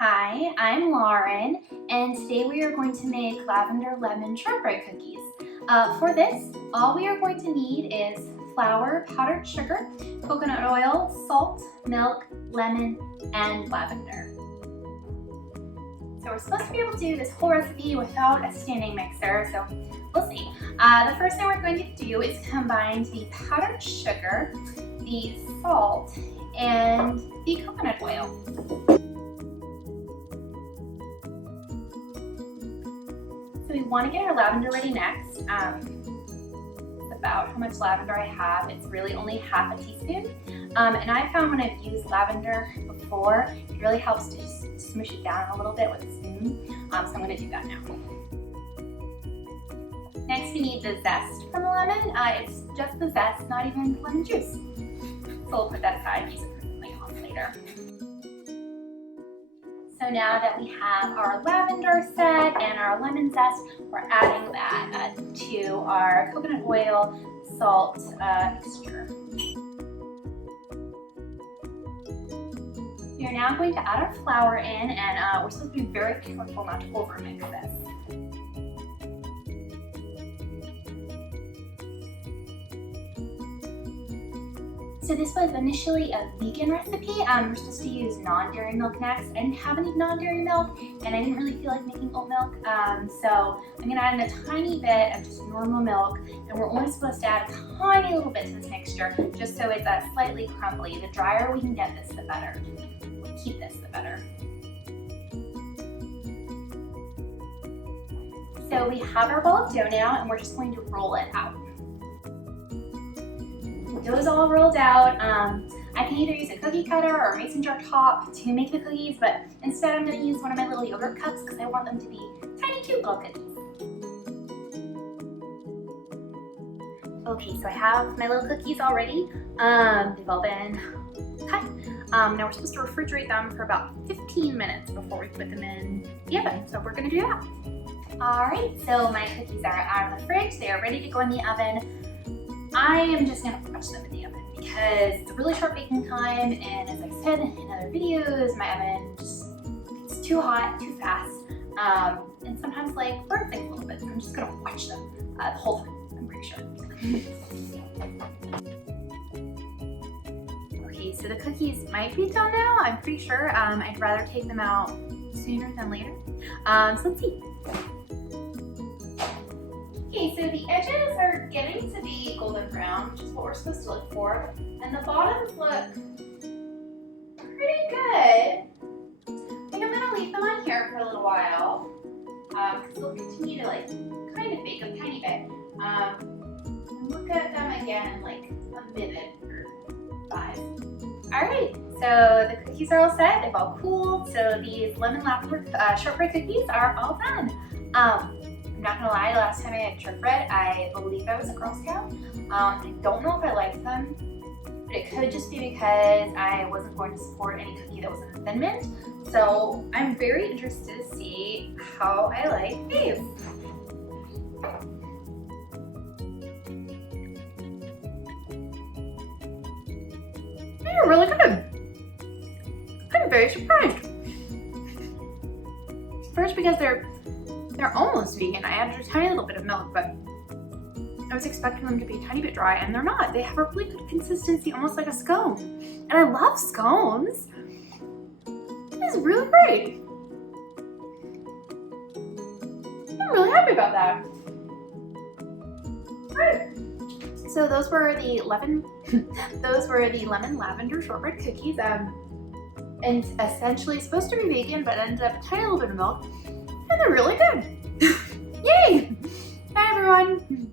Hi, I'm Lauren, and today we are going to make lavender lemon shortbread cookies. For this, all we are going to need is flour, powdered sugar, coconut oil, salt, milk, lemon, and lavender. So we're supposed to be able to do this whole recipe without a standing mixer, so we'll see. The first thing we're going to do is combine the powdered sugar, the salt, and the coconut oil. So we want to get our lavender ready next. About how much lavender I have. It's really only half a teaspoon. And I found when I've used lavender before, it really helps to just smoosh it down a little bit with a spoon. So I'm going to do that now. Next we need the zest from the lemon. It's just the zest, not even lemon juice. So we'll put that aside and use it for something else later. So now that we have our lavender set and our lemon zest, we're adding that to our coconut oil, salt mixture. We are now going to add our flour in, and we're supposed to be very careful not to overmix this. So this was initially a vegan recipe. We're supposed to use non-dairy milk next. I didn't have any non-dairy milk, and I didn't really feel like making oat milk. So I'm gonna add in a tiny bit of just normal milk, and we're only supposed to add a tiny little bit to this mixture, just so it's slightly crumbly. The drier we can get this, the better. Keep this, the better. So we have our ball of dough now, and we're just going to roll it out. Dough is all rolled out. I can either use a cookie cutter or a mason jar top to make the cookies, but instead I'm going to use one of my little yogurt cups because I want them to be tiny, cute little cookies. Okay, so I have my little cookies already. They've all been cut. Now we're supposed to refrigerate them for about 15 minutes before we put them in the oven, so we're going to do that. Alright, so my cookies are out of the fridge. They are ready to go in the oven. I am just going to watch them in the oven because it's a really short baking time, and as I said in other videos, my oven just gets too hot, too fast, and sometimes like burns things a little bit, so I'm just going to watch them the whole time, I'm pretty sure. Okay, so the cookies might be done now, I'm pretty sure. I'd rather take them out sooner than later, so let's see. Okay, so the edges are getting to be golden brown, which is what we're supposed to look for, and the bottoms look pretty good. I think I'm going to leave them on here for a little while, because they'll continue to kind of bake a tiny bit. And look at them again in like a minute or 5. Alright, so the cookies are all set, they've all cooled, so these lemon lavender shortbread cookies are all done. I'm not gonna lie, the last time I had shortbread, I believe I was a Girl Scout. I don't know if I liked them, but it could just be because I wasn't going to support any cookie that was in Thin Mint. So I'm very interested to see how I like these. They're really good. I'm very surprised. First because they're almost vegan. I added a tiny little bit of milk, but I was expecting them to be a tiny bit dry, and they're not. They have a really good consistency, almost like a scone. And I love scones. This is really great. I'm really happy about that. Right. So those were the lemon lavender shortbread cookies. And essentially supposed to be vegan, but ended up a tiny little bit of milk. And they're really good. Yay! Bye everyone.